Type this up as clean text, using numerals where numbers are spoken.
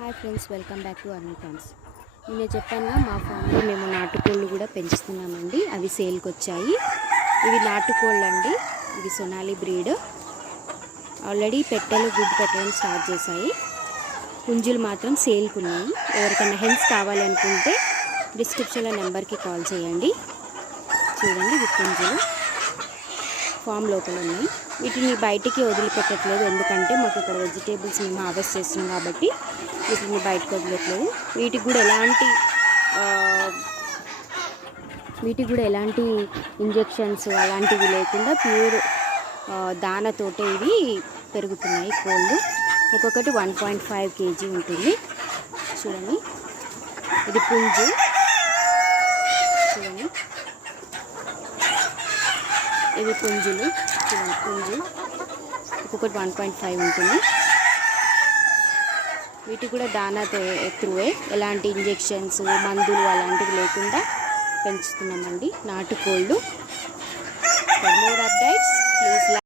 Hi friends, welcome back to Arni farms. నేను చెప్పాను మా ఫామ్లో మేము నాటుకోళ్ళు కూడా పెంచుతున్నామండి. అవి సేల్కి వచ్చాయి. ఇవి నాటుకోళ్ళు అండి. ఇవి సొనాలి బ్రీడ్. ఆల్రెడీ పెట్టెలు గుడ్డు పెట్టడం స్టార్ట్ చేశాయి. పుంజులు మాత్రం సేల్కి ఉన్నాయి. ఎవరికైనా హెన్స్ కావాలనుకుంటే డిస్క్రిప్షన్లో నెంబర్కి కాల్ చేయండి. చూడండి, ఇవి పుంజులు ఫామ్ లోపల ఉన్నాయి. వీటిని బయటికి వదిలిపెట్టట్లేదు, ఎందుకంటే మాకు ఇక్కడ వెజిటేబుల్స్ మేము హార్వెస్ట్ చేస్తున్నాం కాబట్టి వీటిని బయటకు వదిలేట్లేదు. వీటికి కూడా ఎలాంటి ఇంజెక్షన్స్ అలాంటివి లేకుండా ప్యూర్ దానతోటే ఇవి పెరుగుతున్నాయి కోళ్ళు. ఒక్కొక్కటి 1.5 kg ఉంటుంది. చూడండి, ఇది పుంజు. చూడండి, ఇవి పుంజులు. చూడండి, పుంజు ఒక్కొక్కటి 1.5 ఉంటుంది. వీటికి కూడా దానాతో త్రూవే, ఎలాంటి ఇంజెక్షన్స్ మందులు అలాంటివి లేకుండా పెంచుతున్నామండి నాటుకోళ్ళు. For more updates please